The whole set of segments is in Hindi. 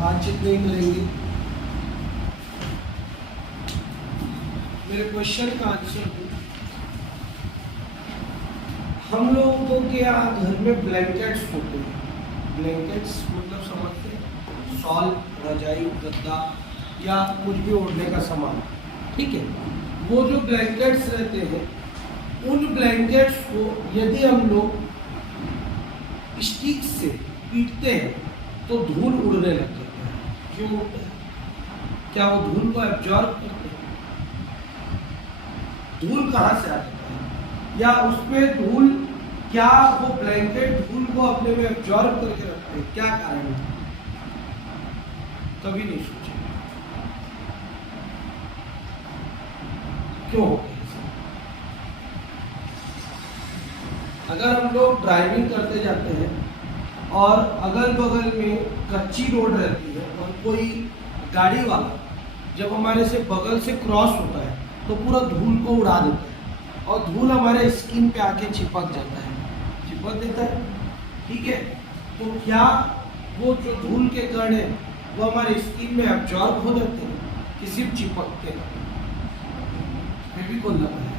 बातचीत नहीं करेंगे। मेरे क्वेश्चन का आंसर दो। हम लोगों को क्या घर में ब्लैंकेट्स होते हैं, ब्लैंकेट्स मतलब समझते हैं, शॉल, रजाई, गद्दा या कुछ भी ओढ़ने का सामान, ठीक है। वो जो ब्लैंकेट्स रहते हैं, उन ब्लैंकेट्स को यदि हम लोग स्टिक से पीटते हैं तो धूल उड़ने लग जाता है। क्यों उड़ता है? क्या वो धूल को एब्जॉर्ब करते हैं? धूल कहाँ से आ जाता है? या उसमें धूल, क्या वो ब्लैंकेट धूल को अपने में एब्जॉर्ब करके रखते हैं? क्या कारण है? कभी नहीं सोचे क्यों होता है? अगर हम लोग ड्राइविंग करते जाते हैं और अगल बगल में कच्ची रोड रहती है और कोई गाड़ी वाला जब हमारे से बगल से क्रॉस होता है तो पूरा धूल को उड़ा देता है और धूल हमारे स्किन पे आके चिपक जाता है, चिपक देता है, ठीक है। तो क्या वो जो धूल के कण है वो हमारे स्किन में एब्जॉर्ब हो जाते हैं कि सिर्फ चिपकते हैं? फेविकोल लगा है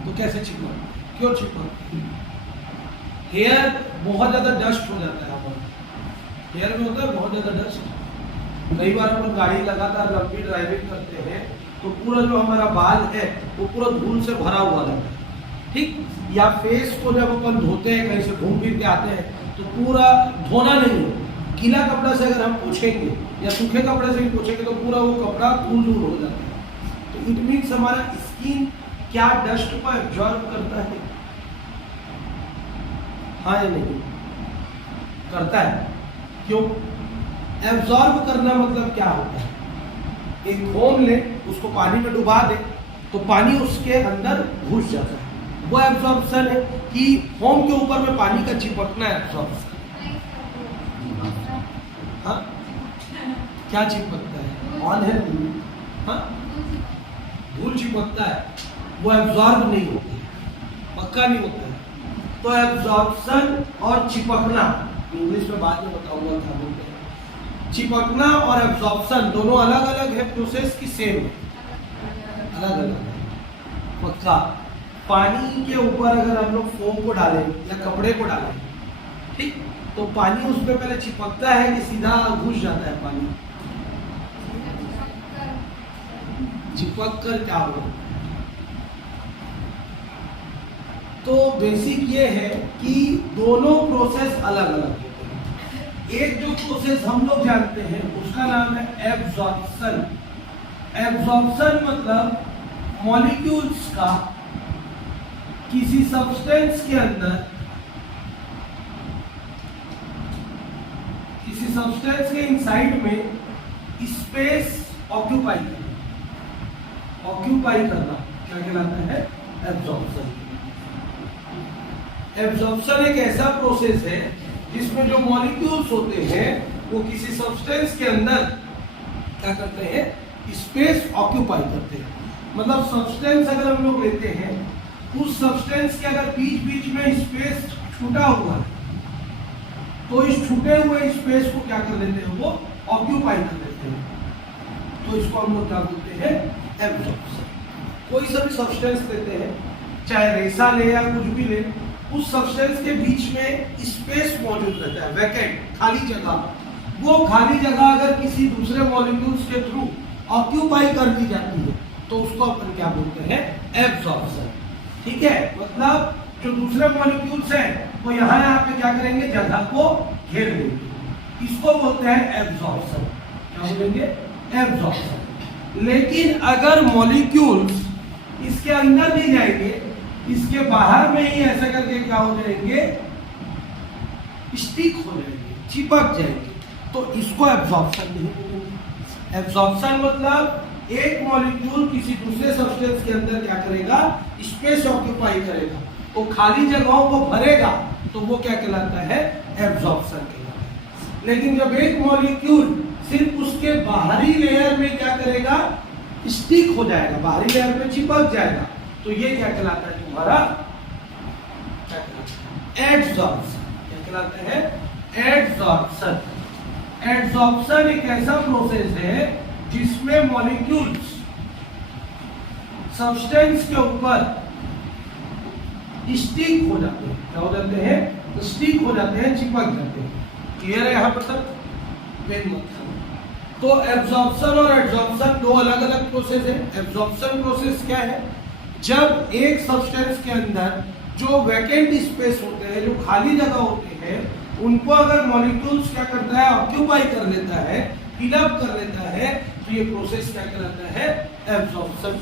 तो कैसे चिपकते? क्यों चिपकते? हेयर बहुत ज़्यादा डस्ट हो जाता है हमारा, हेयर में होता है बहुत ज़्यादा डस्ट। कई बार अपन गाड़ी लगातार लंबी ड्राइविंग करते हैं तो पूरा जो हमारा बाल है वो पूरा धूल से भरा हुआ रहता है, ठीक। या फेस को जब अपन धोते हैं, कहीं से घूम फिर के आते हैं तो पूरा धोना नहीं है, गीला कपड़ा से अगर हम पोछेंगे या सूखे कपड़े से भी पोछेंगे तो पूरा वो कपड़ा धूल धूल हो जाता है। तो इट मीन्स हमारा स्किन क्या डस्ट को एब्जॉर्ब करता है? हाँ या नहीं? करता है। क्यों? एब्जॉर्ब करना मतलब क्या होता है? एक फोम ले, उसको पानी में डुबा दे तो पानी उसके अंदर घुस जाता है, वो एब्जॉर्प्शन है। कि फोम के ऊपर में पानी का चिपकना है एब्जॉर्प्शन। हाँ, क्या चिपकता है? ऑन है धूल, हाँ धूल चिपकता है, वो एब्जॉर्ब नहीं होती है, पक्का नहीं होता है। तो एब्जॉर्प्शन और चिपकना, इंग्लिश में बाद में बताऊंगा क्या बोलते हैं। चिपकना और एब्जॉर्प्शन दोनों अलग अलग है प्रोसेस की सेम है? अलग अलग है, पक्का। पानी के ऊपर अगर हम लोग फोम को डालें या कपड़े को डालें, ठीक, तो पानी उसमें पहले चिपकता है कि सीधा घुस जाता है पानी? चिपक कर क्या होगा? तो बेसिक ये है कि दोनों प्रोसेस अलग अलग होते हैं। एक जो प्रोसेस हम लोग जानते हैं उसका नाम है एब्जॉर्प्शन। एब्जॉर्प्शन मतलब मॉलिक्यूल्स का किसी सब्सटेंस के अंदर, किसी सब्सटेंस के इनसाइड में स्पेस ऑक्यूपाई करना। ऑक्यूपाई करना क्या कहलाता है? एब्जॉर्प्शन। एब्जॉर्प्शन एक ऐसा प्रोसेस है जिसमें जो मॉलिक्यूल्स होते हैं वो किसी सब्सटेंस के अंदर क्या करते हैं? स्पेस ऑक्यूपाई करते हैं। मतलब सब्सटेंस अगर हम लोग लेते हैं, उस सब्सटेंस के अगर बीच बीच में स्पेस छूटा हुआ है तो इस छूटे हुए स्पेस को क्या कर लेते हैं? वो ऑक्यूपाई कर लेते हैं। तो इसको हम लोग क्या बोलते हैं? एब्जॉर्प्शन। कोई सा भी सब्सटेंस लेते हैं, चाहे रेसा ले या कुछ भी ले, उस सब्सटेंस के बीच में स्पेस मौजूद रहता है, वैकेंट, खाली जगह। वो खाली जगह अगर किसी दूसरे मॉलिक्यूल्स के थ्रू ऑक्यूपाई कर दी जाती है तो उसको अपन क्या बोलते हैं? एब्जॉर्प्शन, ठीक है। मतलब जो दूसरे मॉलिक्यूल्स हैं वो यहाँ पे क्या करेंगे? जगह को घेर लेंगे, इसको बोलते हैं एब्जॉर्प्शन। क्या बोलेंगे? एब्जॉर्प्शन। लेकिन अगर मॉलिक्यूल्स इसके अंदर नहीं जाएंगे, इसके बाहर में ही ऐसा करके क्या हो जाएंगे? स्टिक हो जाएंगे, चिपक जाएंगे, तो इसको एब्जॉर्प्शन नहीं बोलेंगे। एब्जॉर्प्शन मतलब एक मॉलिक्यूल किसी दूसरे सब्सटेंस के अंदर क्या करेगा? स्पेस ऑक्यूपाई करेगा, तो खाली जगहों को भरेगा, तो वो क्या कहलाता है? एब्जॉर्प्शन कहलाता है। लेकिन जब एक मॉलिक्यूल सिर्फ उसके बाहरी लेयर में क्या करेगा? स्टिक हो जाएगा, बाहरी लेयर में चिपक जाएगा, तो ये क्या कहलाता है? तुम्हारा क्या कहलाता है? एडसॉर्प्शन। क्या कहलाता है? एडसॉर्प्शन। एडसॉर्प्शन एक ऐसा प्रोसेस है जिसमें मॉलिक्यूल्स सब्सटेंस के ऊपर स्टिक हो जाते हैं। क्या हो जाते हैं? स्टिक हो जाते हैं, चिपक जाते हैं। क्लियर है यहाँ पर तक? पेन मत करो। तो एब्जॉर्प्शन और एडसॉर्प्शन दो अलग अलग प्रोसेस है। एब्जॉर्प्शन प्रोसेस क्या है? जब एक सब्सटेंस के अंदर जो वैकेंट स्पेस होते हैं, जो खाली जगह होते हैं, उनको अगर मॉलिक्यूल्स क्या करता है? ऑक्यूपाई कर लेता है, फिलअप कर लेता है, तो ये प्रोसेस क्या कहलाता है? एब्जॉर्प्शन।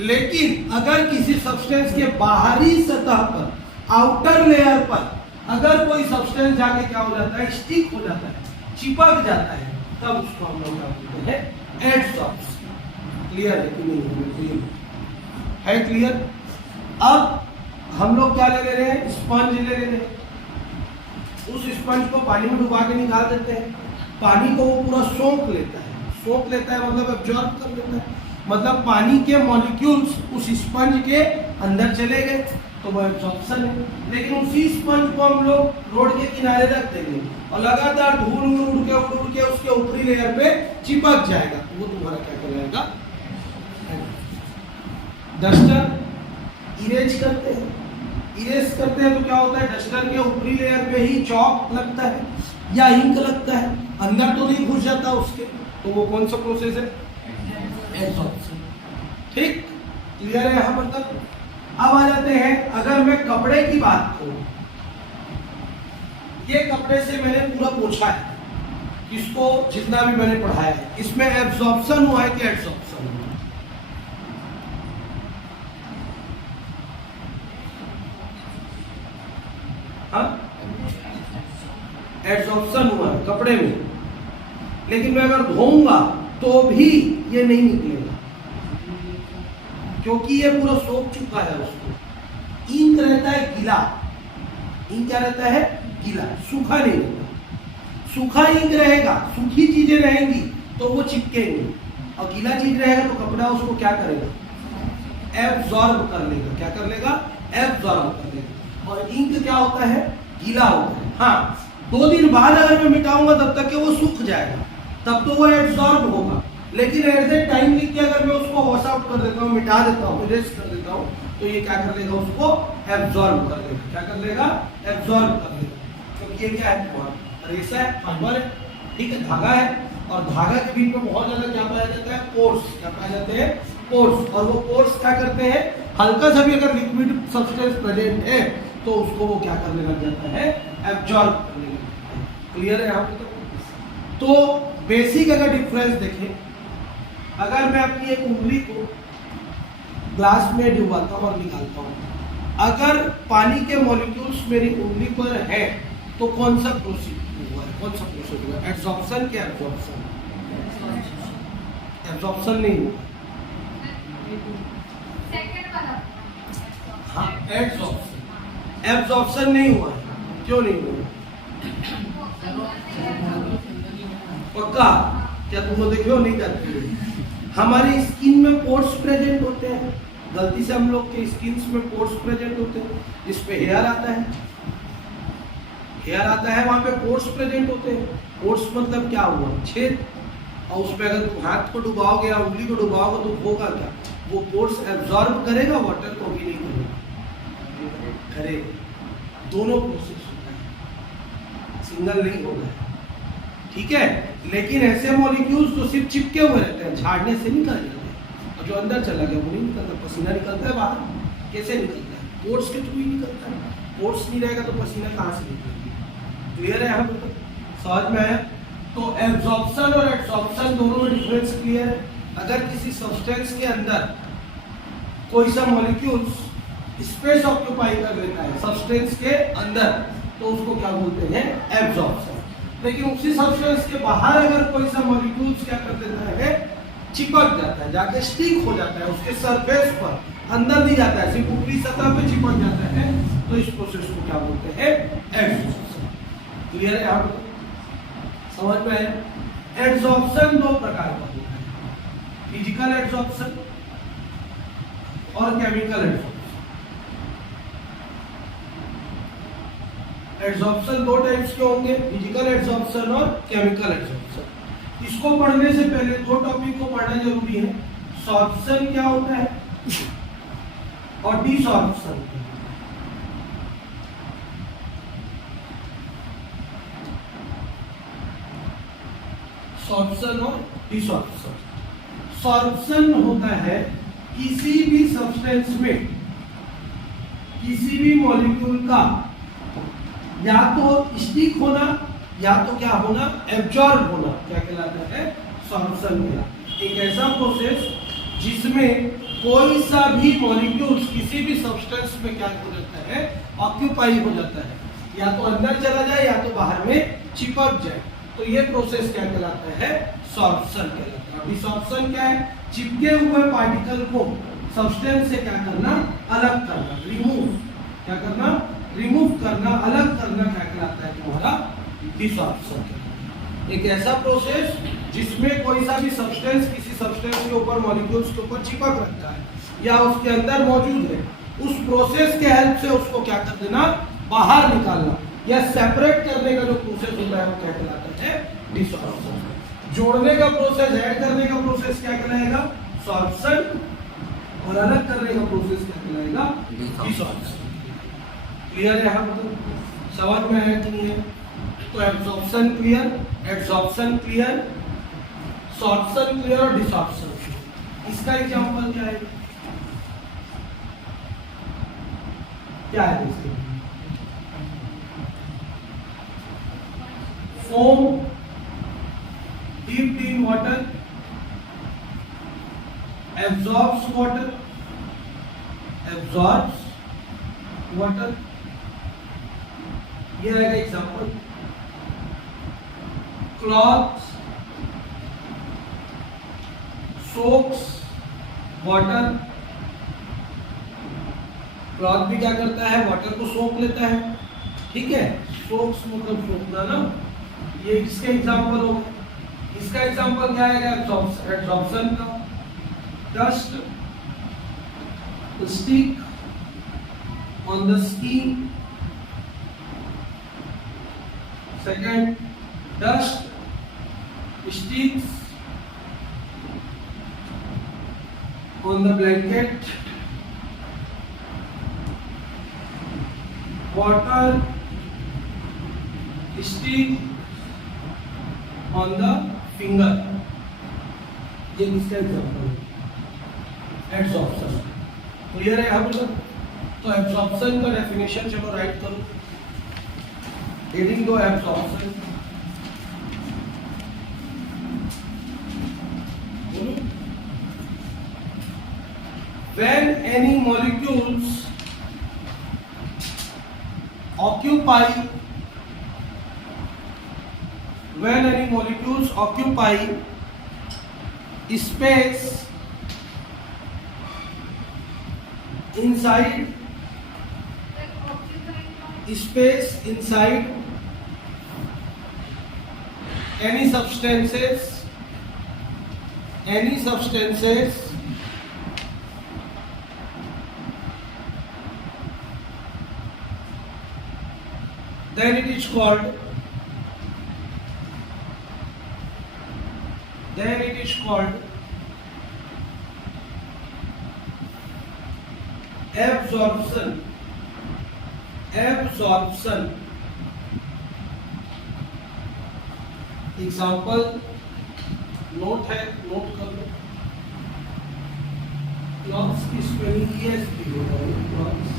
लेकिन अगर किसी सब्सटेंस के बाहरी सतह पर, आउटर लेयर पर अगर कोई सब्सटेंस जाके क्या हो जाता है? स्टिक हो जाता है, चिपक जाता है, तब उसको हम लोग क्या बोलते हैं? एडसॉर्प्शन। क्लियर है कि नहीं? है क्लियर? अब हम लोग क्या ले रहे हैं? स्पंज ले रहे हैं। उस स्पंज को पानी में डुबा के निकाल देते हैं। पानी को वो पूरा सोख लेता है। सोख लेता है मतलब एब्जॉर्ब कर लेता है, मतलब पानी के मॉलिक्यूल्स उस स्पंज के अंदर चले गए, तो वो एब्जॉर्प्शन है। लेकिन उसी स्पंज को हम लोग रोड के किनारे रख देंगे और लगातार धूल उड़ के उसके ऊपरी लेयर पे चिपक जाएगा, तो वो तुम्हारा क्या कहलाएगा? डस्टर इरेज करते हैं। इरेज करते हैं तो क्या होता है? डस्टर के ऊपरी लेयर पे ही चॉक लगता है या इंक लगता है, अंदर तो नहीं घुस जाता उसके, तो वो कौन सा प्रोसेस है? एडसॉर्प्शन। ठीक, क्लियर है यहाँ पर तक? अब आ जाते हैं, अगर मैं कपड़े की बात करूं, ये कपड़े से मैंने पूरा पोछा है, इसको जितना भी मैंने पढ़ाया है, इसमें एब्जॉर्प्शन हुआ है कि एडसॉर्प्शन हुआ? एडसॉर्प्शन हुआ है कपड़े में, लेकिन मैं अगर धोऊंगा तो भी ये नहीं निकलेगा, क्योंकि ये पूरा सोख चुका है उसको। इंक रहता है गीला, इंक क्या रहता है? गीला, सूखा नहीं रहता। सूखा इंक रहेगा, सूखी चीजें रहेंगी तो वो चिपकेंगी, और गीला चीज रहेगा तो कपड़ा उसको क्या करेगा? एब्जॉर्ब कर लेगा। क्या कर लेगा? एब्जॉर्ब कर लेगा। और इंक क्या होता है? गीला होता है। हाँ, 2 दिन बाद अगर मैं मिटाऊंगा तब तक कि वो सूख जाएगा, तब तो वो एब्जॉर्ब होगा। लेकिन एट द टाइम लिख के अगर मैं उसको वॉश आउट कर देता हूँ, मिटा देता हूँ, इरेज कर देता हूँ, तो ये क्या कर लेगा? उसको एब्जॉर्ब कर लेगा। क्या कर लेगा? एब्जॉर्ब कर लेगा। क्योंकि ये क्या है? रेशा है, फाइबर है, ठीक है, धागा है, और धागा के बीच में बहुत ज्यादा क्या पाया जाता है? पोर्स। क्या पाए जाते हैं? पोर्स। और वो पोर्स क्या करते हैं? हल्का सा भी अगर लिक्विड सब्सटेंस प्रेजेंट है तो उसको वो क्या करने लग जाता है? एब्जॉर्ब करने लगता है। क्लियर है यहाँ पे? तो बेसिक अगर डिफरेंस देखें, अगर मैं अपनी एक उंगली को ग्लास में डुबाता हूँ और निकालता हूँ, अगर पानी के मॉलिक्यूल्स मेरी उंगली पर है तो कौन सा प्रोसेस हुआ है? कौन सा प्रोसेस हुआ? एडसॉर्प्शन क्या? एब्जॉर्प्शन? एब्जॉर्प्शन नहीं हुआ। हाँ, एडसॉर्प्शन। एब्जॉर्प्शन नहीं हुआ। क्यों नहीं हुआ? पक्का? क्या तुम देखो नहीं जाती? हमारी स्किन में पोर्स प्रेजेंट होते हैं, गलती से हम लोग के स्किन में पोर्स प्रेजेंट होते हैं, इस पे हेयर आता है, हेयर आता है, वहां पे पोर्स प्रेजेंट होते हैं। पोर्स मतलब क्या हुआ? छेद। और उसमें अगर तुम हाथ को डुबाओगे या उंगली को डुबाओगे तो होगा क्या? वो पोर्स एब्जॉर्ब करेगा वाटर को भी नहीं करेगा? करेगा। दोनों प्रोसेस होता है, सिंगल नहीं होगा, ठीक है। लेकिन ऐसे मॉलिक्यूल्स तो सिर्फ चिपके हुए रहते हैं, झाड़ने से निकल जाते हैं, और जो अंदर चला गया वो नहीं निकलता। पसीना निकलता है बाहर, कैसे निकलता है? पोर्स के थ्रू ही निकलता है। पोर्स नहीं रहेगा तो पसीना कहाँ से निकलेगा? क्लियर है यहाँ पर? समझ में आया? तो एब्जॉर्प्शन और एडसॉर्प्शन दोनों में डिफरेंस क्लियर है। अगर किसी सब्सटेंस के अंदर कोई सा मॉलिक्यूल्स स्पेस ऑक्यूपाई कर लेता है सब्सटेंस के अंदर, तो उसको क्या बोलते हैं? एब्जॉर्प्शन। लेकिन उसी सब्सटेंस के बाहर अगर कोई सा मॉलिक्यूल्स क्या कर देता है? चिपक जाता है, जाके स्टिक हो जाता है उसके सरफेस पर, अंदर नहीं जाता है, सिर्फ ऊपरी सतह पे चिपक जाता है, तो इस प्रोसेस को क्या बोलते हैं? एडसॉर्प्शन। क्लियर है यहाँ पर? समझ में आया? एडसॉर्प्शन दो प्रकार का होता है, फिजिकल एडसॉर्प्शन और केमिकल एडसॉर्प्शन। एड्सॉर्प्शन दो टाइप्स के होंगे, फिजिकल एड्सॉर्प्शन और केमिकल एड्सॉर्प्शन। इसको पढ़ने से पहले दो टॉपिक को पढ़ना जरूरी है, सॉर्प्शन क्या होता है और डिसॉर्प्शन। सॉर्प्शन और डिसॉर्प्शन। सॉर्प्शन होता है किसी भी सब्सटेंस में किसी भी मॉलिक्यूल का या तो स्टिक होना या तो क्या होना, एब्जॉर्ब होना, क्या कहलाता है, सॉर्प्शन कहलाता है। एक ऐसा प्रोसेस जिसमें कोई सा भी मॉलिक्यूल्स किसी भी सब्सटेंस में क्या हो जाता है, ऑक्यूपाई हो जाता है, या तो अंदर चला जाए या तो बाहर में चिपक जाए, तो ये प्रोसेस क्या कहलाता है, सॉर्प्शन कहलाता है। डिसॉर्प्शन क्या है, चिपके हुए पार्टिकल को सब्सटेंस से क्या करना, अलग करना, रिमूव, क्या करना, रिमूव करना, अलग करना, क्या कहलाता है तुम्हारा, डिसॉर्प्शन। एक ऐसा प्रोसेस जिसमें कोई सा भी सब्सटेंस किसी सब्सटेंस के ऊपर, मॉलिक्यूल्स के ऊपर चिपक रखता है या उसके अंदर मौजूद है, उस प्रोसेस के हेल्प से उसको क्या कर देना, बाहर निकालना या सेपरेट करने का जो प्रोसेस होता है वो क्या कहलाता है, डिसॉर्प्शन। जोड़ने का प्रोसेस, ऐड करने का प्रोसेस क्या कहलाएगा, सॉर्प्शन, और अलग करने का प्रोसेस क्या कहलाएगा, डिसॉर्प्शन। क्लियर है यहाँ पर, समझ में आया कि नहीं है? तो absorption clear, adsorption clear, sorption clear और डिसॉर्प्शन क्लियर। इसका एग्जांपल क्या है, क्या है इसके, foam dipped in water absorbs water, absorbs water, ये है example. Cloth socks water, cloth भी क्या करता है, वाटर को सोख लेता है, ठीक है, सोक्स मतलब सोखना ना, ये इसके एग्जांपल हो गए। इसका एग्जांपल क्या है, एब्जॉर्प्शन का, dust stick on the skin, second dust sticks on the blanket, water stick on the finger, ये किसका एग्जांपल है, एड्सॉर्प्शन। क्लियर है यहाँ पर? तो एब्जॉर्प्शन का डेफिनेशन चलो राइट करो, हेडिंग दो absorption, when any molecules occupy space inside any substances, then it is called absorption। Example note है, नोट कर लो। क्लॉथ्स की स्पेलिंग ये है, क्लॉथ्स,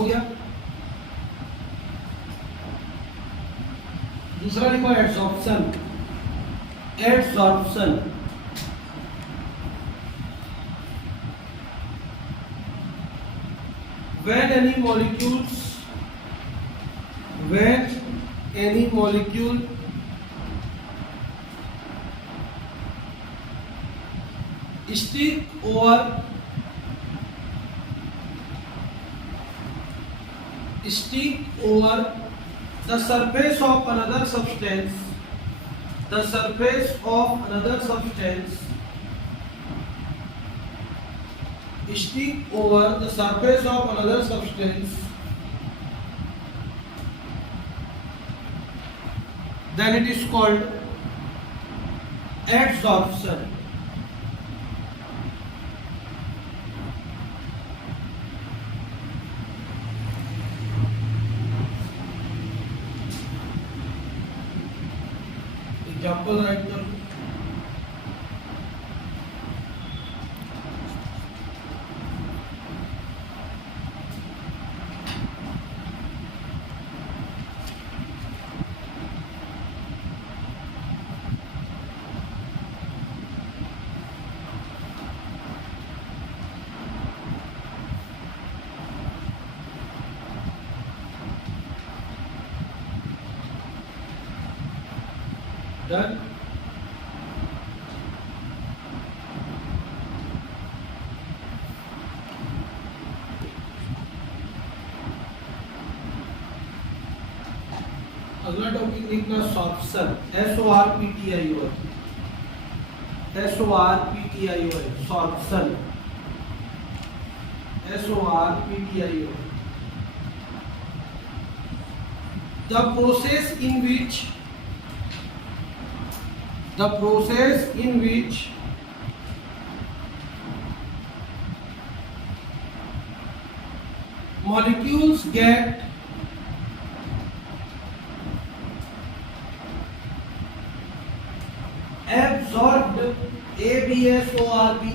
हो गया। दूसरा लिखो adsorption. Adsorption when any molecule stick over the surface of another substance, stick over the surface of another substance, then it is called adsorption. Example write करो। Done? अगला टॉपिक लिखना sorption. SORPTION। Sorption. SORPTION। The process in which molecules get absorbed, ABSORBED,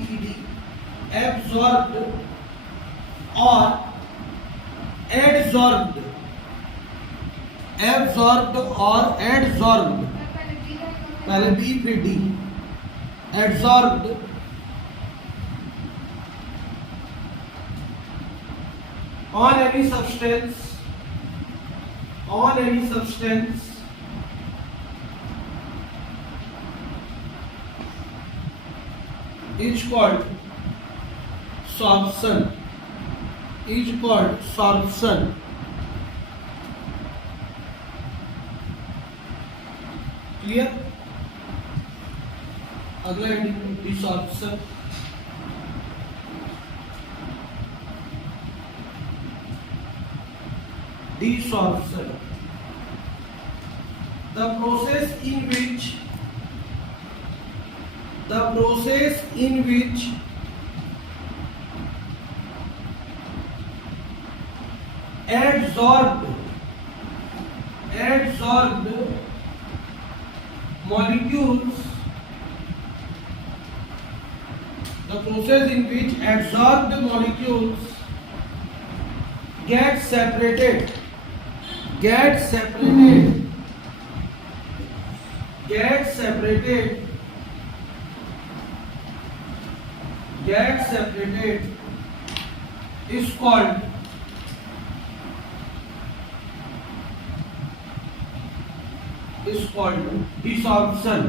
absorbed or adsorbed, पहले बी फिर D, adsorbed on any substance is called sorption. Clear? अगला desorption. The process in which adsorbed molecules get separated is called desorption.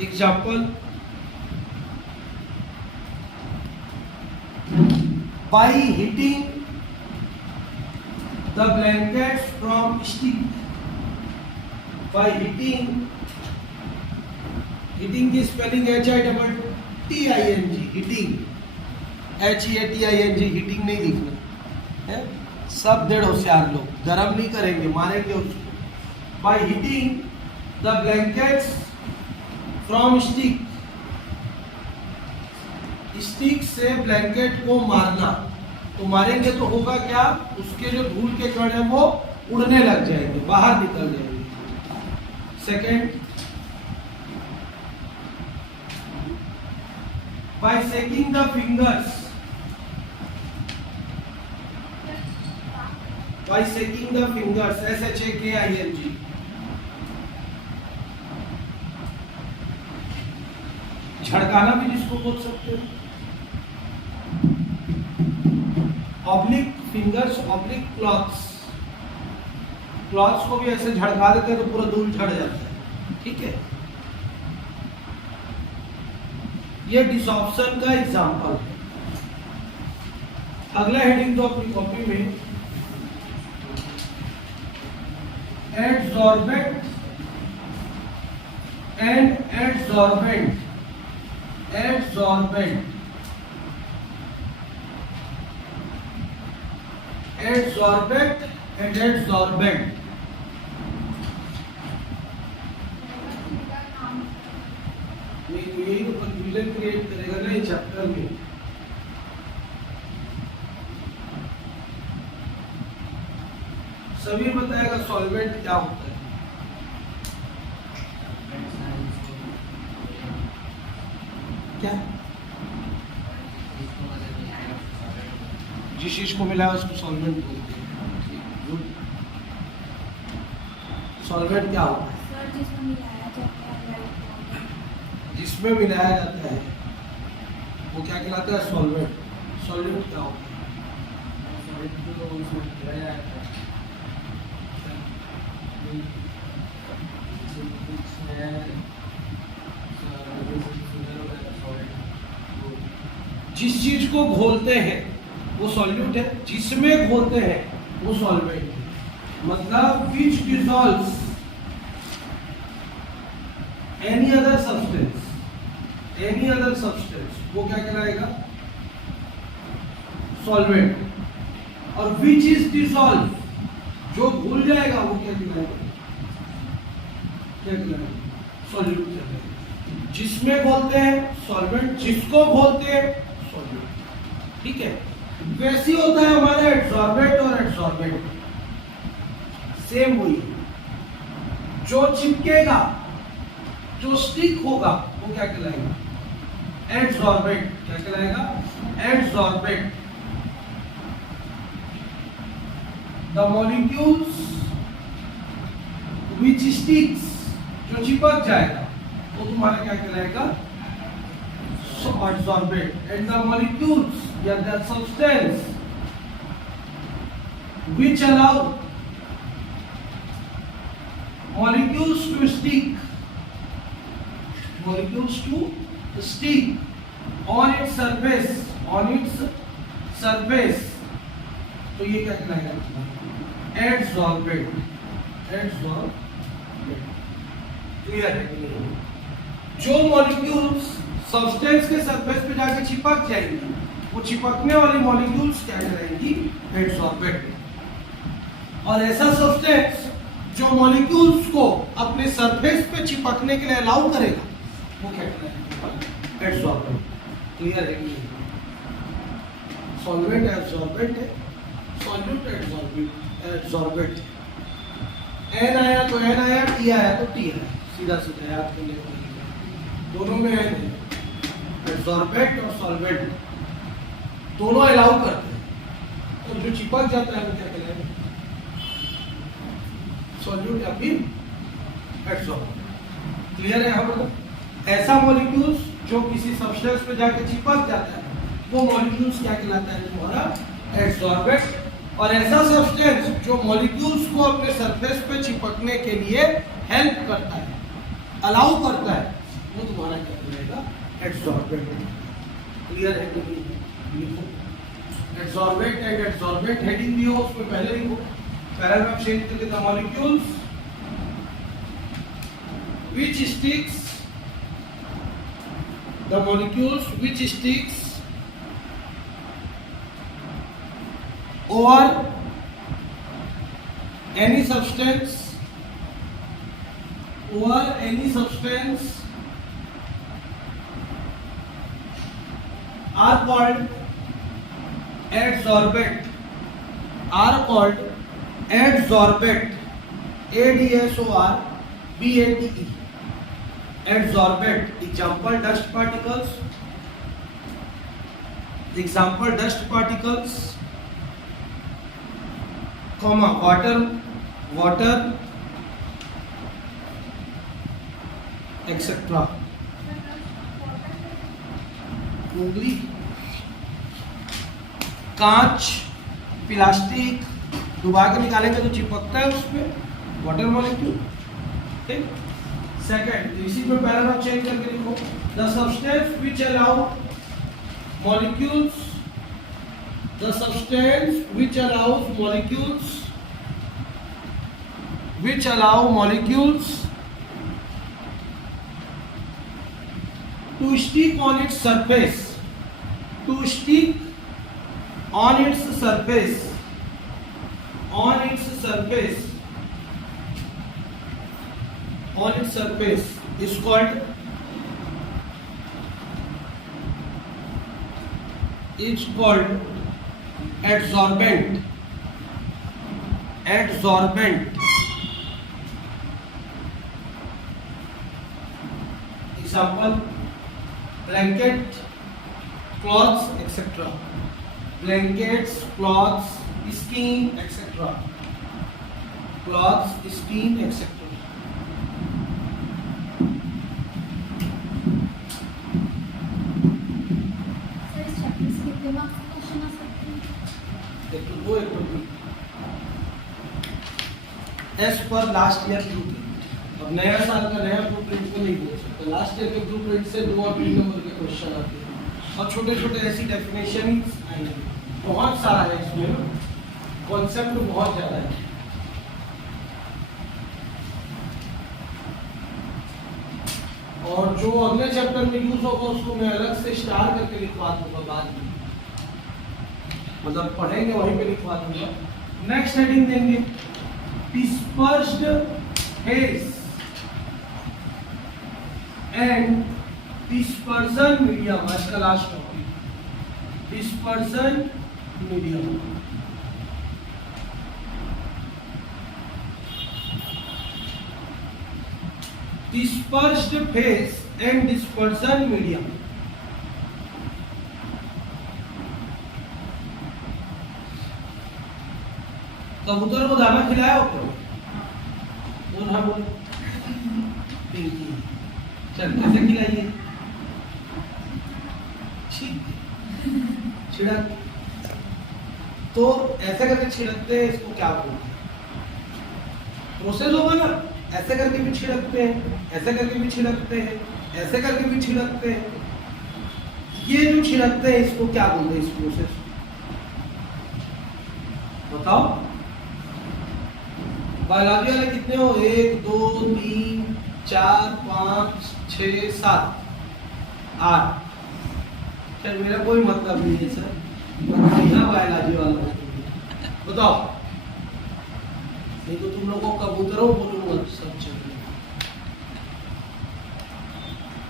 Example: by heating the blankets from stick. Heating की spelling HITTING, heating, HEATING, heating नहीं लिखना है। सब डेढ़ होशियार लोग गरम नहीं करेंगे, मारेंगे उसको। By heating the blankets from stick से ब्लैंकेट को मारना। तो मारेंगे तो होगा क्या, उसके जो धूल के कण हैं वो उड़ने लग जाएंगे, बाहर निकल जाएंगे। Second, by shaking the fingers, by shaking the fingers, SHAKING. झड़काना भी जिसको बोल सकते हैं, oblique fingers, oblique clothes, clothes को भी ऐसे झड़का देते हैं तो पूरा धूल झड़ जाता है, ठीक है। ये डिसॉर्प्शन का एग्जांपल है। अगला हेडिंग तो अपनी कॉपी में एडसॉर्बेंट एंड एडसॉर्बेंट, एडसॉर्बेंट, एडसॉर्बेंट एंड एडसॉर्बेंट। यही तो कंफ्यूजन क्रिएट करेगा ना इस चैप्टर में। सभी बताएगा सॉल्वेंट क्या होता है। क्या जिस चीज को मिला है उसको सॉल्वेंट बोलते हैं। सॉल्वेंट क्या होता है? जिसमें मिलाया जाता है वो क्या कहलाता है? सॉल्वेंट। सॉल्वेंट क्या होता है? जिस चीज को घोलते हैं वो सॉल्यूट है, जिसमें घोलते हैं वो सॉल्वेंट है। मतलब which dissolves any other substance, any other substance वो क्या कहलाएगा? सॉल्वेंट। और विच इज डिसॉल्व, जो घुल जाएगा वो क्या कहलाएगा? क्या कहलाएगा? सॉल्यूट कहलाएगा। जिसमें घोलते हैं सॉल्वेंट, जिसको घोलते हैं सॉल्यूट, ठीक है। वैसे ही होता है हमारा एडसॉर्बेंट और एडसॉर्बेंट, सेम वही। जो चिपकेगा, जो स्टिक होगा वो क्या कहलाएगा? एडसॉर्बेंट। क्या कहलाएगा? एडसॉर्बेंट। द मॉलिक्यूल्स विच स्टिक्स, जो चिपक जाएगा वो तुम्हारा क्या कहलाएगा? एडसॉर्बेंट। एंड द मॉलिक्यूल्स या the substance which allow molecules to stick, molecules to stick on its surface, on its surface, तो ये क्या कहलाएगा? एडसॉर्बेंट। एडसॉर्बेंट क्लियर है? जो मॉलिक्यूल्स सब्सटेंस के सरफेस पे जाके चिपक जाएंगी वो चिपकने वाली मॉलिक्यूल्स क्या कहलाएंगी? एडसॉर्बेंट। और ऐसा सब्सटेंस जो मॉलिक्यूल्स को अपने सरफेस पे चिपकने के लिए अलाउ करेगा वो क्या कहलाएगा? एडसॉर्बेंट। क्लियर है? सॉल्वेंट एडसॉर्बेंट है, सॉल्यूट एडसॉर्बेंट। एन आया तो एन आया, टी आया तो टी आया, सीधा सीधा याद कर लेना। दोनों में एन है। एडसॉर्बेंट और सॉल्वेंट दोनों अलाउ करते हैं, तो जो चिपक जाता है वो क्या कहलाएगा? सॉल्यूट या फिर एडसॉर्बेंट। क्लियर है? हम ऐसा मॉलिक्यूल्स जो किसी सब्सटेंस पे जाके चिपक जाता है वो मॉलिक्यूल्स क्या कहलाता है? तुम्हारा एडसॉर्बेंट। और ऐसा सब्सटेंस जो मॉलिक्यूल्स को अपने सरफेस पे चिपकने के लिए हेल्प करता है, अलाउ करता है, वो तुम्हारा क्या कहलाएगा? एडसॉर्बेंट। क्लियर है? लिखो एडसॉर्बेंट एंड एडसॉर्बेंट, हेडिंग भी हो उसमें पहले लिखो। पैराग्राफ चेंज करके the molecules which sticks, the molecules which sticks over any substance, over any substance are called adsorbent, are called adsorbent, ADSORBANT, adsorbent. Example: dust particles, example dust particles, comma water etcetera. उंगली, कांच, प्लास्टिक डुबा के निकालेंगे तो चिपकता है उसमें वाटर मॉलिक्यूल। ठीक। सेकंड, इसी पे पैराग्राफ चेंज करके लिखो, the substance which allow molecules, the substance which allows molecules to stick on its surface, is called adsorbent. Example, blanket, cloths, etc. Blankets, cloths, skin, etc. Cloths, skin, etc. As per last year blueprint. अब नया साल का नया ब्लूप्रिंट को नहीं बोल सकते, लास्ट ईयर के ब्लूप्रिंट से 2 और 3 नंबर के क्वेश्चन आते हैं और छोटे छोटे ऐसी डेफिनेशन आएंगे। बहुत सारा है इसमें, कॉन्सेप्ट बहुत ज़्यादा है। और जो अगले चैप्टर में यूज होगा उसको मैं अलग से स्टार करके लिखवा दूंगा बाद में, मतलब पढ़ेंगे वहीं पे लिखवा दूंगा। नेक्स्ट हेडिंग देंगे dispersed haze and dispersion medium। आज का last topic dispersion medium। dispersed phase and dispersion medium। कबूतर को दाना खिलाया हो क्या? बोल हाँ बोल। चल कैसे खिलाइए? छिड़क। तो ऐसे करके छिड़कते हैं, इसको क्या बोलते हैं? प्रोसेस होगा ना, ऐसे करके भी छिड़कते हैं, ऐसे करके भी छिड़कते हैं, ऐसे करके भी छिड़कते हैं। ये जो छिड़कते हैं इसको क्या बोलते हैं इस प्रोसेस? बताओ। बायोलॉजी वाले कितने हो? 1 2 3 4 5 6 7 8। सर मेरा कोई मतलब नहीं है सर, यहाँ बायोलॉजी वाला बताओ, नहीं तो तुम लोगों को कबूतरों बोलूंगा सब चल।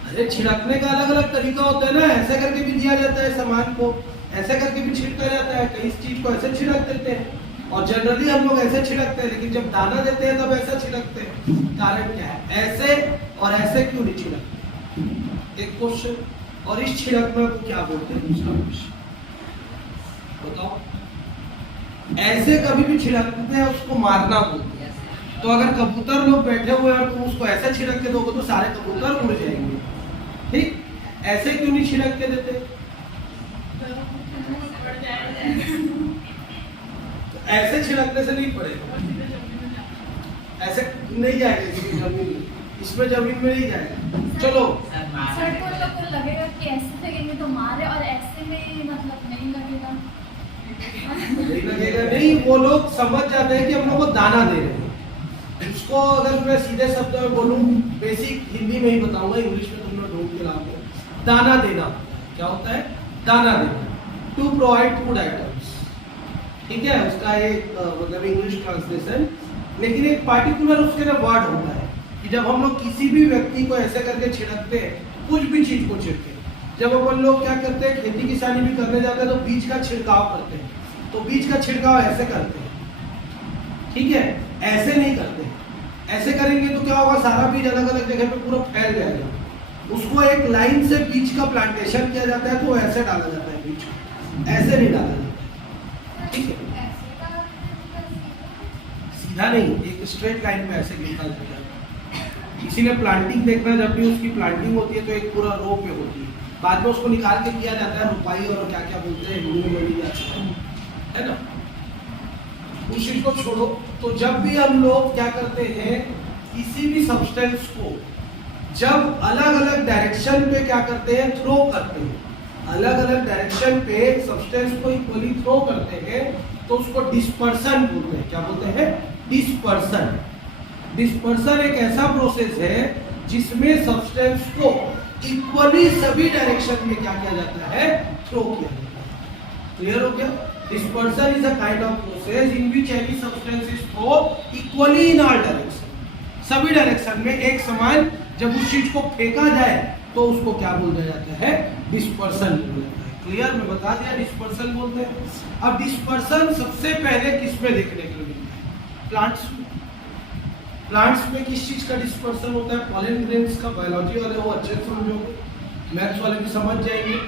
अरे छिड़कने का अलग अलग तरीका होता है ना, ऐसे करके भी दिया जाता है सामान को, ऐसे करके भी छिड़का जाता है। कई चीज को ऐसे छिड़क देते हैं और जनरली हम लोग ऐसे छिड़कते हैं, लेकिन जब दाना देते हैं तब ऐसा छिड़कते हैं। कारण क्या है? ऐसे और ऐसे क्यों नहीं छिड़कते? एक क्वेश्चन। और इस छिड़कने को क्या बोलते हैं? दूसरा क्वेश्चन बताओ। ऐसे कभी भी छिड़कते हैं उसको मारना बोलते हैं। तो अगर कबूतर लोग बैठे हुए हैं और तुम उसको ऐसे छिड़क के दोगे तो सारे कबूतर उड़ जाएंगे। ठीक, ऐसे क्यों नहीं छिड़क के देते? ऐसे छिड़कने से नहीं पड़ेगा, ऐसे नहीं जाएगा इसमें जमीन में नहीं जाएगा। चलो सर को लगेगा कि ऐसे फेंकेंगे तो मारे और ऐसे में मतलब नहीं लगेगा। नहीं लगेगा नहीं, वो लोग समझ जाते हैं कि हम लोग को दाना दे रहे हैं। उसको अगर मैं सीधे शब्द में बोलूं, बेसिक हिंदी में ही बताऊंगा, इंग्लिश में तुम लोग ढूंढ के लाओगे। दाना देना क्या होता है? दाना देना, टू प्रोवाइड फूड आइटम्स। ठीक है, उसका एक मतलब इंग्लिश ट्रांसलेशन, लेकिन एक पार्टिकुलर उसके लिए वर्ड होता है कि जब हम लोग किसी भी व्यक्ति को ऐसे करके छिड़कते हैं, कुछ भी चीज को छिड़कते हैं, जब अपन लोग क्या करते हैं, खेती किसानी भी करने जाते हैं तो बीज का छिड़काव करते हैं। तो बीज का छिड़काव ऐसे करते हैं, ठीक है, ऐसे नहीं करते। ऐसे करेंगे तो क्या होगा? सारा बीज अलग अलग जगह पे पूरा फैल जाएगा। उसको एक लाइन से बीज का प्लांटेशन किया जाता है, तो ऐसे डाला जाता है बीज को। ऐसे नहीं डाला जाता, ठीक है, सीधा नहीं, एक स्ट्रेट लाइन पे ऐसे गिरता जाता है। इसीलिए प्लांटिंग देखना, जब भी उसकी प्लांटिंग होती है तो एक पूरा रो पे होती है, बाद में उसको निकाल के किया जाता है रुपाई और क्या क्या बोलते हैं हिंदी में बोली जाती है ना। उस चीज को छोड़ो। तो जब भी हम लोग क्या करते हैं, किसी भी सब्सटेंस को जब अलग अलग डायरेक्शन पे क्या करते हैं, थ्रो करते हैं, अलग अलग डायरेक्शन पे सब्सटेंस को इक्वली थ्रो करते हैं, तो उसको डिस्पर्सन बोलते हैं। क्या बोलते हैं? डिस्पर्सन। डिस्पर्सन एक ऐसा प्रोसेस है जिसमें सब्सटेंस को इक्वली सभी डायरेक्शन में क्या किया जाता है, थ्रो किया जाता है। क्लियर हो गया? Dispersion is a kind of process in which any substance is throne equally in all direction. सभी डायरेक्शन में एक समान जब उस चीज को फेंका जाए तो उसको क्या बोला जाता है, डिस्पर्सन बोला जाता है। क्लियर? मैं बता दिया डिस्पर्सन बोलते हैं। अब डिस्पर्सन सबसे पहले किस में देखने के लिए मिलता है? प्लांट्स में। प्लांट्स में किस चीज का डिस्पर्सन होता है? पॉलन ग्रेन्स का। बायोलॉजी वाले वो अच्छे से समझोगे, मैथ्स वाले भी समझ जाएंगे।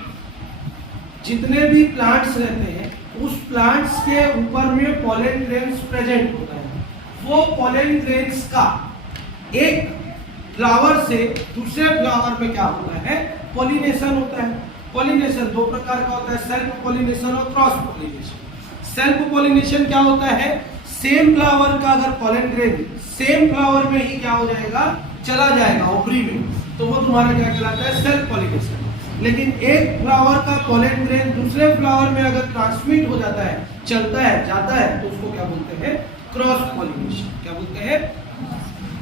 जितने भी प्लांट्स रहते हैं उस प्लांट्स के ऊपर में पॉलन ग्रेन्स प्रेजेंट होता है। वो पॉलन ग्रेन्स का एक फ्लावर से दूसरे फ्लावर में क्या होता है, पॉलिनेशन होता है। पॉलिनेशन दो प्रकार का होता है, सेल्फ पॉलिनेशन और क्रॉस पॉलिनेशन। सेल्फ पॉलिनेशन क्या होता है, सेम फ्लावर का अगर पॉलन ग्रेन सेम फ्लावर में ही क्या हो जाएगा, चला जाएगा ओवरी में, तो वो तुम्हारा क्या कहलाता है, सेल्फ पॉलिनेशन। लेकिन एक फ्लावर का पॉलन ग्रेन दूसरे फ्लावर में अगर ट्रांसमिट हो जाता है, चलता है, जाता है, तो उसको क्या बोलते हैं, क्रॉस पॉलिनेशन। क्या बोलते हैं?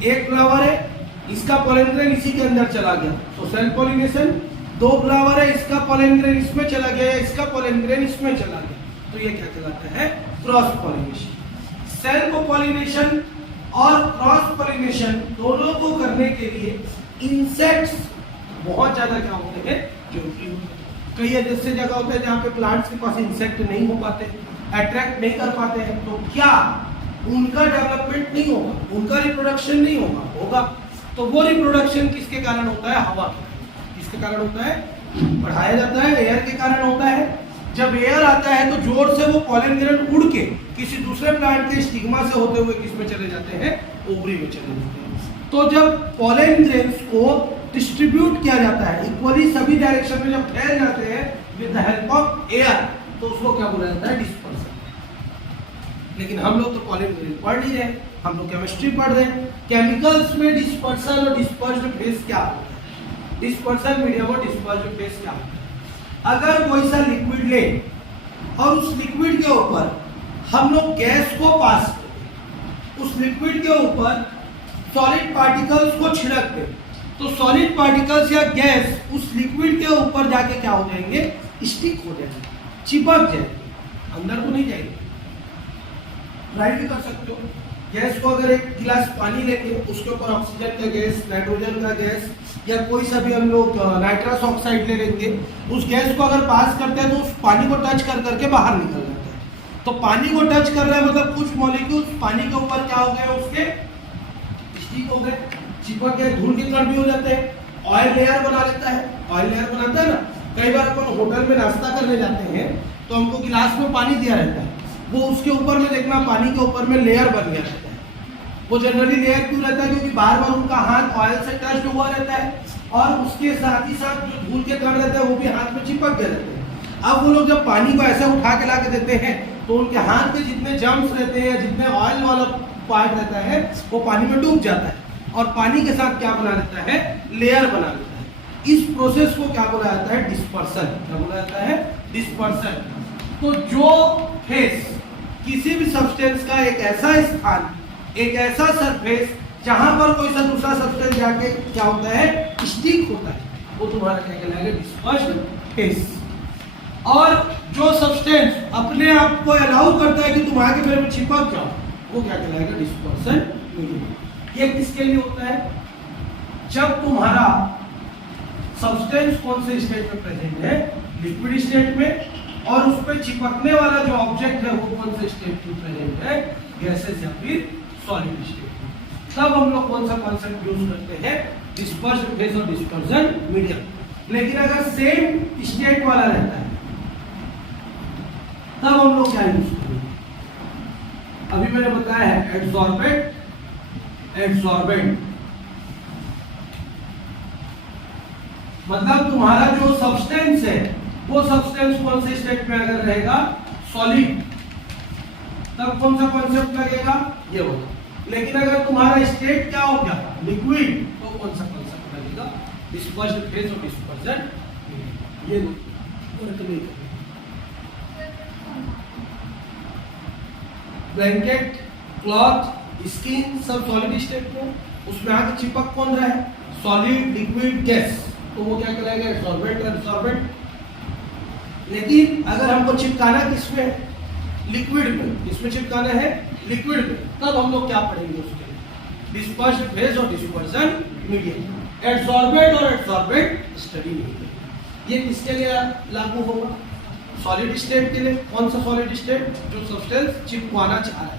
एक फ्लावर है, इसका पॉलन ग्रेन इसी के अंदर चला गया तो सेल्फ पॉलिनेशन। दो फ्लावर है, इसका पॉलन ग्रेन इसमें चला गया या इसका पॉलन ग्रेन इसमें चला गया, तो ये क्या कहलाता है, क्रॉस पॉलिनेशन। सेल्फ पॉलिनेशन और क्रॉस पॉलिनेशन दोनों को करने के लिए इंसेक्ट्स बहुत ज्यादा क्या होते हैं, जरूरी होते हैं। कई ऐसे जगह होते हैं जहाँ पे प्लांट्स के पास इंसेक्ट नहीं हो पाते, अट्रैक्ट नहीं कर पाते हैं, तो क्या उनका डेवलपमेंट नहीं होगा, उनका रिप्रोडक्शन नहीं होगा। तो वो रिप्रोडक्शन किसके कारण होता है, हवा के। किसके कारण होता है, बढ़ाया जाता है, एयर के कारण होता है। जब एयर आता है तो जोर से वो पॉलन ग्रेन उड़ के किसी दूसरे प्लांट के स्टिग्मा से होते हुए किसमें चले जाते हैं, ओवरी में चले जाते हैं। तो जब पॉलन ग्रेन्स को डिस्ट्रीब्यूट किया जाता है इक्वली सभी डायरेक्शन में, जब फैल जाते हैं with the help of air, तो उसको क्या बोला जाता है, डिस्पर्सन। लेकिन हम लोग तो पॉलन ग्रेन पढ़ नहीं रहे, हम लोग केमिस्ट्री पढ़ रहे हैं। केमिकल्स में डिस्पर्सन और डिस्पर्स्ड फेज क्या होता है, डिस्पर्सन मीडियम और डिस्पर्स्ड फेज क्या होता है। अगर कोई सा लिक्विड ले और उस लिक्विड के ऊपर हम लोग गैस को पास करते, उस लिक्विड के ऊपर सॉलिड पार्टिकल्स को छिड़क दे, तो सॉलिड पार्टिकल्स या गैस उस लिक्विड के ऊपर जाके क्या हो जाएंगे, स्टिक हो जाएंगे, चिपक जाएंगे, अंदर को नहीं जाएंगे। ट्राई भी कर सकते हो। गैस को अगर एक गिलास पानी लेके उसके ऊपर ऑक्सीजन का गैस, नाइट्रोजन का गैस या कोई सा भी हम लोग नाइट्रस ऑक्साइड ले लेंगे, उस गैस को अगर पास करते हैं तो उस पानी को टच कर करके बाहर निकल जाता है। तो पानी को टच कर रहा है मतलब कुछ मॉलिक्यूल्स पानी के ऊपर क्या हो गए, उसके स्टिक हो गए, चिपक गए, धूल के कण भी हो जाते हैं। ऑयल लेयर बना लेता है, ऑयल लेयर बनाता है ना। कई बार अपन होटल में नाश्ता करने जाते हैं तो हमको गिलास में पानी दिया रहता है, वो उसके ऊपर में देखना पानी के ऊपर में लेयर बन गया रहता है। वो जनरली लेयर क्यों रहता है, क्योंकि बार बार उनका हाथ ऑयल से टच हुआ रहता है और उसके साथ ही साथ जो धूल के कण रहते हैं वो भी हाथ में चिपक गए रहते हैं। अब वो लोग जब पानी को ऐसे उठा के ला के देते हैं तो उनके हाथ के जितने जर्म्स रहते हैं, जितने ऑयल वाला पार्ट रहता है, वो पानी में डूब जाता है और पानी के साथ क्या बना लेता है, लेयर बना लेता है। इस प्रोसेस को क्या बोला जाता है, डिस्पर्सन। क्या बोला जाता है, डिस्पर्सन। तो जो फेस किसी भी सब्सटेंस का एक ऐसा स्थान, एक ऐसा सरफेस जहां पर कोई सा दूसरा सब्सटेंस जाके क्या होता है, स्टिक होता है, वो तुम्हारा क्या कहलाएगा, डिस्पर्स्ड फेस। और जो सब्सटेंस अपने आप को अलाउ करता है कि तुम आगे मेरे में चिपक जाओ, वो क्या कहलाएगा, डिस्पर्सन मीडियम। ये किसके लिए होता है, जब तुम्हारा सब्सटेंस कौन से स्टेट में प्रेजेंट है, लिक्विड स्टेट में, और उस पर चिपकने वाला जो ऑब्जेक्ट है वो कौन से स्टेट में प्रेजेंट है, गैसेस या फिर सॉलिड स्टेट में। तब हम लोग कौन सा कॉन्सेप्ट यूज करते हैं, डिस्पर्स्ड फेज और डिस्पर्सन मीडियम। लेकिन अगर सेम स्टेट वाला रहता है, तब हम लोग क्या यूज करेंगे? अभी मैंने बताया है एडसॉर्बेंट मतलब तुम्हारा जो सब्सटेंस है वो सब्सटेंस कौन से स्टेट में अगर रहेगा सॉलिड, तब कौन सा कॉन्सेप्ट लगेगा? ये होगा। लेकिन अगर तुम्हारा स्टेट क्या हो गया लिक्विड, तो कौन सा कॉन्सेप्ट लगेगा? डिस्पर्स्ड फेज और डिस्पर्जन। ये वर्क नहीं करेगा। ब्लैंकेट, क्लॉथ, स्किन सब सॉलिड स्टेट में, उसमें आके चिपक कौन रहा है? सॉलिड, लिक्विड, गैस, तो वो क्या कहलाएगा? एडसॉर्बेंट। लेकिन अगर हमको चिपकाना किसमें? लिक्विड में। किसमें चिपकाना है? लिक्विड में। तब हम लोग क्या पढ़ेंगे उसके लिए? डिस्पर्स्ड फेज और डिस्पर्जन मीडियम। एडसॉर्बेंट और एडसॉर्बेंट स्टडी नहीं करेंगे। ये किसके लिए लागू होगा? सॉलिड स्टेट के लिए। कौन सा सॉलिड स्टेट? जो सब्सटेंस चिपकाना चाह रहा है,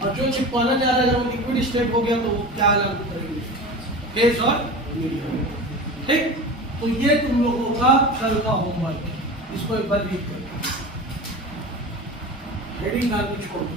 और जो चिपकाना चाह रहा है अगर वो लिक्विड स्टेट हो गया तो वो क्या लागू करेंगे? फेज और मीडियम। ठीक, तो ये तुम लोगों का कल का होमवर्क है, इसको एक बार रीड करो। हेडिंग डाल के छोड़ दो।